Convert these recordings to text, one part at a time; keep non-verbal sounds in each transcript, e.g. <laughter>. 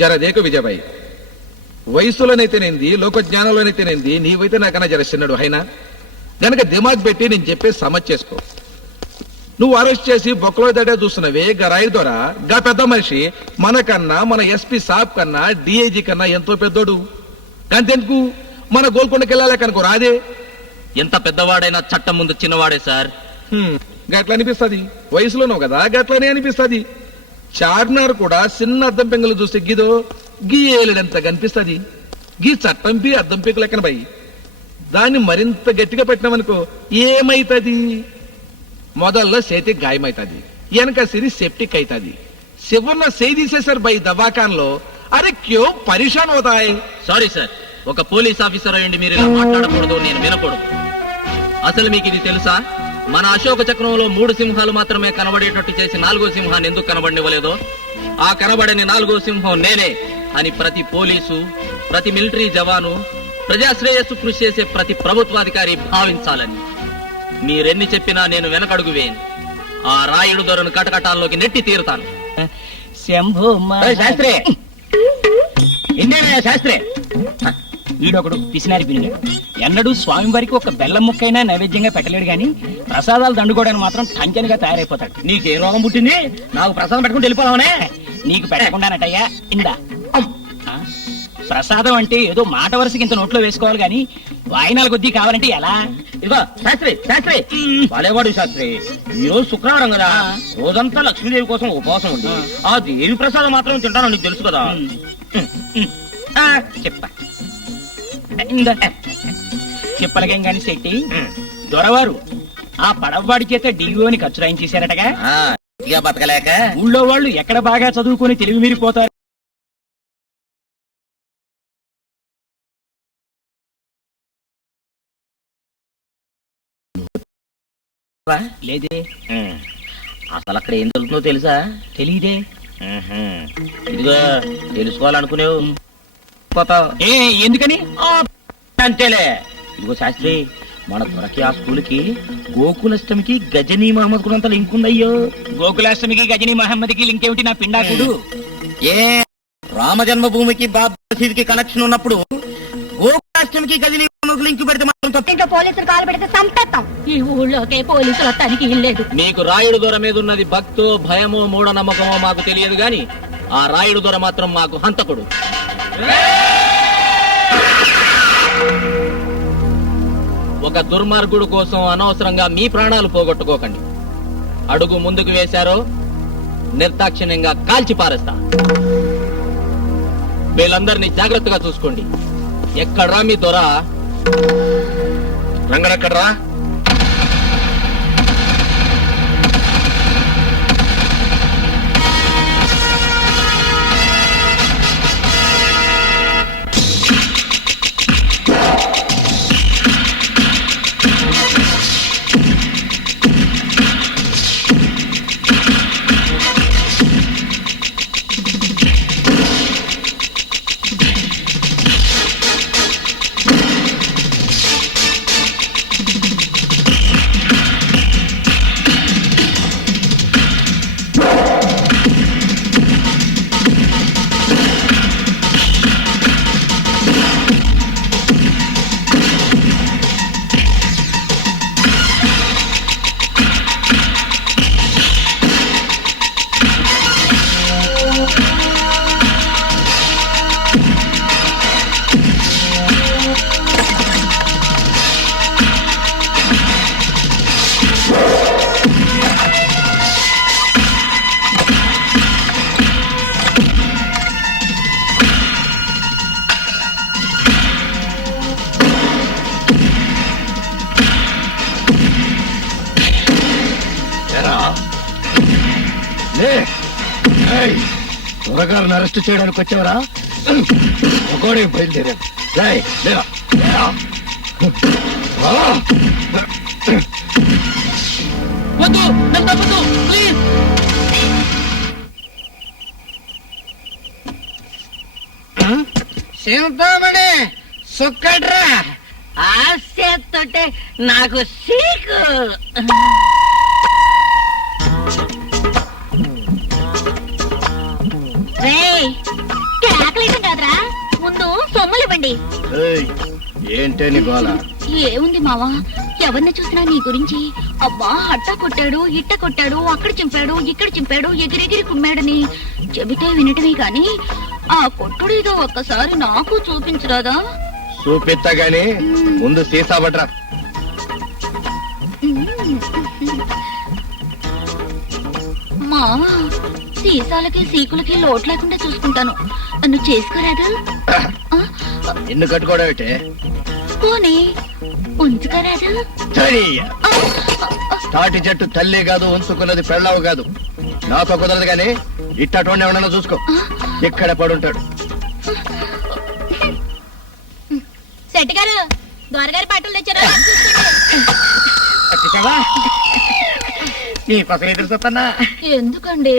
జరదేకు విజయబాయి వయసులోనైతేనేంది లోకజ్ఞానంలోనైతేనేంది నీవైతే నాకన్నా జర చిన్నడు అయినా? గనక దిమాగ్ పెట్టి నేను చెప్పే సమజ్ చేసుకో. నువ్వు అరెస్ట్ చేసి బొక్కలో దడే చూస్తున్నవే గరాయి ద్వారా గా పెద్ద మనిషి మనకన్నా మన ఎస్పీ సాబ్ కన్నా డిఐజీ కన్నా ఎంతో పెద్దోడు. అంతెందుకు మన గోల్కొండకి వెళ్ళాలి కనుకో రాదే. ఎంత పెద్దవాడైనా చట్టం ముందు చిన్నవాడే సార్. గట్ల అనిపిస్తది వయసులోనవు కదా గట్లనే అనిపిస్తది. చార్మినార్ కూడా చిన్న అద్దం పెంగలు చూస్తే గీదో గీ ఏలడంత కనిపిస్తది. గీ చట్టం పి అద్దం పీకు లెక్కన బై? దాన్ని మరింత గట్టిగా పెట్టినామనుకో ఏమైతుంది? మొదల్లో చేతి గాయమవుతుంది వెనక సిరి సెప్టిక్ అవుతుంది చివరిన చేయి తీసేశారు బై దవాఖాన్లో. అరే క్యో పరిశాన్ అవుతాయి? సారీ సార్ ఒక పోలీస్ ఆఫీసర్ అయ్యండి మీరు ఇలా మాట్లాడకూడదు నేను వినకూడదు. అసలు మీకు ఇది తెలుసా? మన అశోక చక్రంలో మూడు సింహాలు మాత్రమే కనబడేటట్టు చేసి నాలుగో సింహాన్ని ఎందుకు కనబడినివ్వలేదో? ఆ కనబడని నాలుగో సింహం నేనే అని ప్రతి పోలీసు ప్రతి మిలిటరీ జవాను ప్రజాశ్రేయస్సు కృషి చేసే ప్రతి ప్రభుత్వాధికారి భావించాలని. మీరెన్ని చెప్పినా నేను వెనకడుగు వేయను. ఆ రాయుడు దొరను కటకటాల్లోకి నెట్టి తీరుతాను. శంభో శాస్త్రి! ఇందేనయ్యా శాస్త్రి! వీడొకడు పిసినారి పినిగా ఎన్నడూ స్వామివారికి ఒక బెల్లం ముక్కైనా నైవేద్యంగా పెట్టలేడు గాని ప్రసాదాలు దండుకోవడానికి మాత్రం టంచనిగా తయారైపోతాడు. నీకే రోగం పుట్టింది? నాకు ప్రసాదం పెట్టుకుని వెళ్ళిపోదామనే. <laughs> నీకు పెట్టకుండానటయ్యా ఇందా? ప్రసాదం అంటే ఏదో మాట వరుసకి ఇంత నోట్లో వేసుకోవాలి గాని వాయినాల కొద్దీ కావాలంటే ఎలా? ఇదిగో శాస్త్రి శాస్త్రి. బాలేవాడు శాస్త్రి ఈ రోజు శుక్రవారం కదా. రోజంతా లక్ష్మీదేవి కోసం ఉపవాసం ఉంది ఆ. దేవి ప్రసాదం మాత్రం తింటాను నీకు తెలుసు కదా. చెప్ప. ఇందా. చెప్పలకేం గాని శెట్టి. దొరవారు ఆ పడవవాడి చేత డిఓని ఖర్చు రాయించేశారటగా బతకలేక. ఊళ్ళో వాళ్ళు ఎక్కడ బాగా చదువుకొని తెలివి మీరిపోతారు? లేదే. అసలు అక్కడ ఏం జరుగుతుందో తెలుసా? తెలియదే. ఇదిగో తెలుసుకోవాలనుకునేవు. పోతావు. ఏ ఎందుకని? అంతేలే. ఇదిగో శాస్త్రి మన దొరకి ఆ స్కూల్కి గోకులష్టమికి గజనీ మహమ్మద్ కులంత లింక్ ఉందయ్యో. గోకులాష్టమికి గజనీ మహమ్మద్కి లింక్ ఏమిటి నా పిండాకుడు? ఏ రామ జన్మభూమికి బాబ్ మసీద్కి కనెక్షన్ ఉన్నప్పుడు గోకులాష్టమికి గజనీ మహమ్మద్ లింక్ పెడితే మాత్రం తప్పే. ఇంకా పోలీసులు కాలు పెడితే సంపేస్తాం ఈ ఊళ్ళోకే పోలీసులు వస్తానికి ఇల్లేదు. నీకు రాయుడు దొర మీద ఉన్నది భక్తో భయమో మూఢనమ్మకమో మాకు తెలియదు గాని ఆ రాయుడు దొర మాత్రం మాకు హంతకుడు. ఒక దుర్మార్గుడు కోసం అనవసరంగా మీ ప్రాణాలు పోగొట్టుకోకండి. అడుగు ముందుకు వేశారో నిర్దాక్షిణ్యంగా కాల్చి పారేస్తా. వీళ్ళందరినీ జాగ్రత్తగా చూసుకోండి. ఎక్కడ్రా మీ దొర? రంగడెక్కడ్రా అరెస్ట్ చేయడానికి వచ్చావరా? ఒకడే బయలుదేరాడు రాయ్. వద్దు నన్ను తప్పదు ప్లీజ్ సుక్కడ్రా. ఆశతోటే నాకు సీకు. ఏంటే నీ గోల? ఏముంది మావా? ఎవరిని చూసినా నీ గురించి అబ్బా అట్ట కొట్టాడు ఇట్ట కొట్టాడు అక్కడ చింపాడు ఇక్కడ చింపాడు ఎగిరెగిరి కుమ్మాడని చెబితే వినటమే కాని ఆ కొట్టుడు ఏదో ఒక్కసారి నాకు చూపించరాదా? చూపిస్తా గాని ముందు సీసా పట్రా. మా సీసాలకి సీకులకి లోటు లేకుండా చూసుకుంటాను. నన్ను చేసుకోరాదు <coughs> నిన్ను కట్టుకోవడం ఏంటే? పోనీ ఉంచుకోరాదు. తాటి చెట్టు తల్లి కాదు ఉంచుకున్నది పెళ్ళావు కాదు. నాతో కుదరదు గాని ఇట్టటువంటి ఎవడన్నా చూసుకో. ఇక్కడ పడుంటాడు. శెట్టి గారు దొరగారి బట్టలు తెచ్చారా? నీకోసం ఎదురు చూస్తున్నా ఎందుకండి?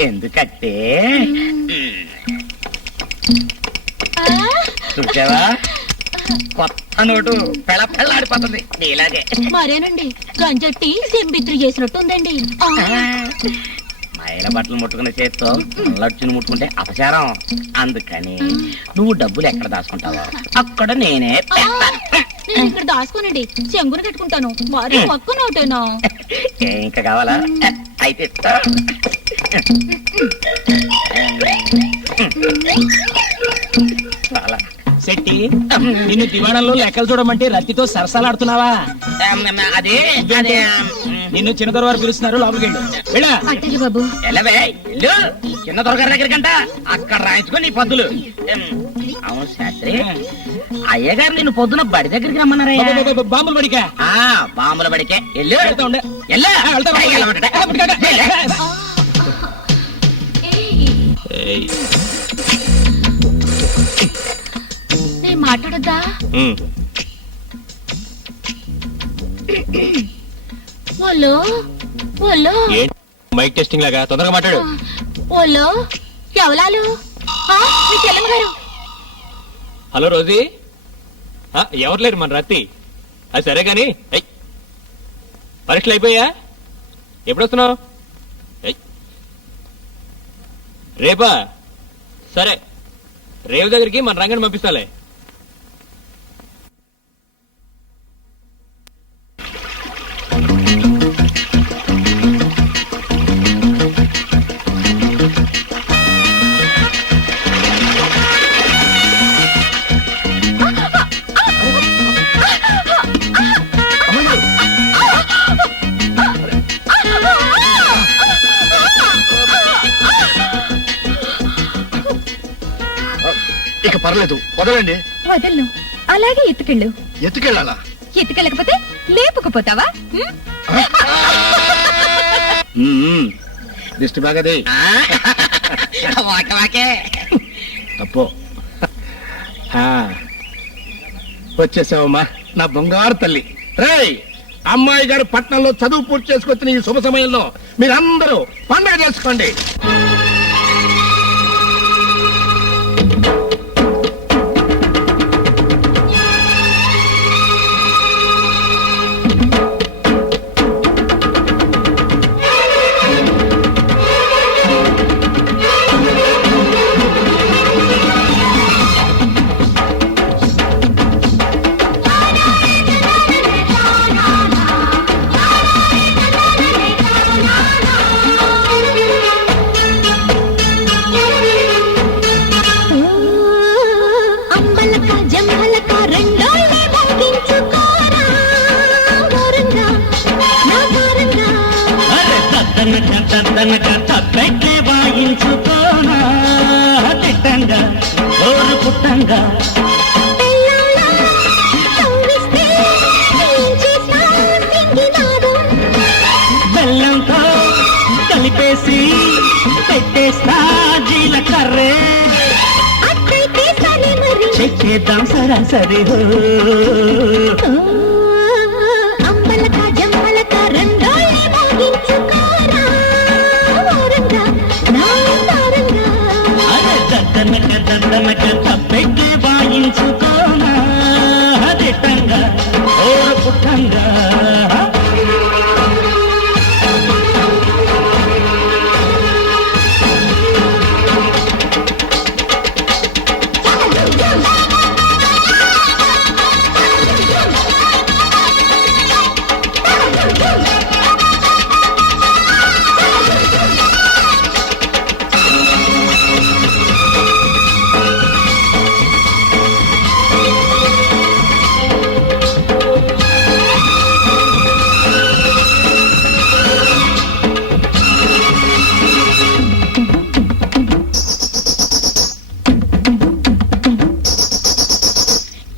ఎందుకంటే? చూసావా? కొత్త నోటు పెళ్ళ పెళ్ళాడిపోతుంది నీలాగే. మరేనండి? గంజట్టి సెంబిత్రి చేసినట్టుందండి. ఆ, మైల బట్టలు ముట్టుకున్న చేత్తో లడ్చుని ముట్టుకుంటే అపచారం. అందుకని నువ్వు డబ్బులు ఎక్కడ దాచుకుంటావో అక్కడ నేనే ఇక్కడ దాచుకోనండి. చెంగున కట్టుకుంటాను. మరి పక్క నోటేనా? ఏ, ఇంకా కావాలా? అయితే ఇస్తా. చాలా. శెట్టి నిన్ను దివాణంలో లెక్కలు చూడమంటే రత్తితో సరసాలాడుతున్నావా? అదే నిన్ను చిన్నదొర వారు పిలుస్తున్నారు లోపలికి వెళ్ళు. వెళ్ళా? అట్టగే బాబు. చిన్న దొరగారి దగ్గరికంట. అక్కడ రాయించుకో నీ పద్దులు. అవును శాస్త్రి అయ్యగారు నిన్ను పొద్దున బడి దగ్గరికి రమ్మన్నారయ్యా. బాబు, బాంబులు పడికా ఆ బాంబుల బడికే. ఎల్లు వెళ్తా ఉండే. నేను మాట్లాడద్దా? ఓలో ఓలో మైక్ టెస్టింగ్ లాగా? తొందరగా మాట్లాడు. ఓలో ఎవలాలు? ఆ, మీ చెల్లెమ్మ గారు. Hello Rosie. ఎవరు లేరు మన రత్తి అది సరే కానీ ఏయ్. పరీక్షలు అయిపోయా ఎప్పుడు వస్తున్నావు రేపా? సరే. రేవు దగ్గరికి మన రంగని పంపిస్తాలే. ఇక పర్లేదు వదలండి. వదలను. అలాగే ఎత్తుకెళ్ళు. ఎత్తుకెళ్ళాలా? ఎత్తుకెళ్ళకపోతే లేపుకుపోతావా. దిష్టి బాగది. ఆ, వాకే వాకే. తప్పు. వచ్చేసావమ్మా నా బంగారు తల్లి. రేయ్ అమ్మాయి గారు పట్నంలో చదువు పూర్తి చేసుకొచ్చిన ఈ శుభ సమయంలో మీరందరూ పండగ చేసుకోండి. సింగినాదం బెల్లంతో కలిపేసి పెట్టేస్తా జీలకర్రే. చెక్కేద్దాం సరాసరి హో. అంబలక జంబలక రెండోళ్ళే నా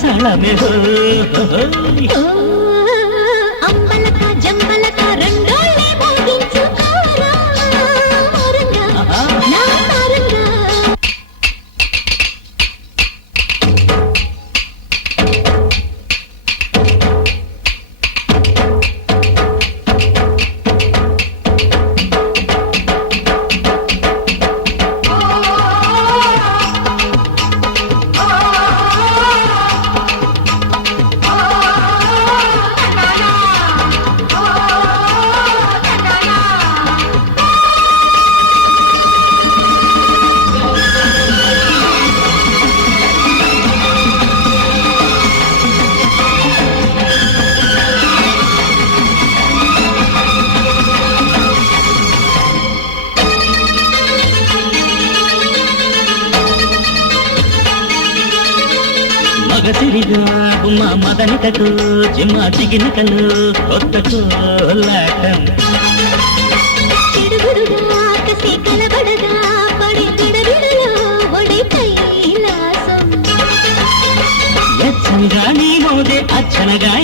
సళమెహో కొత్తకు జిమ్మా చిగినకలు కొత్తకు లాటం అచ్చనగా అచ్చనగా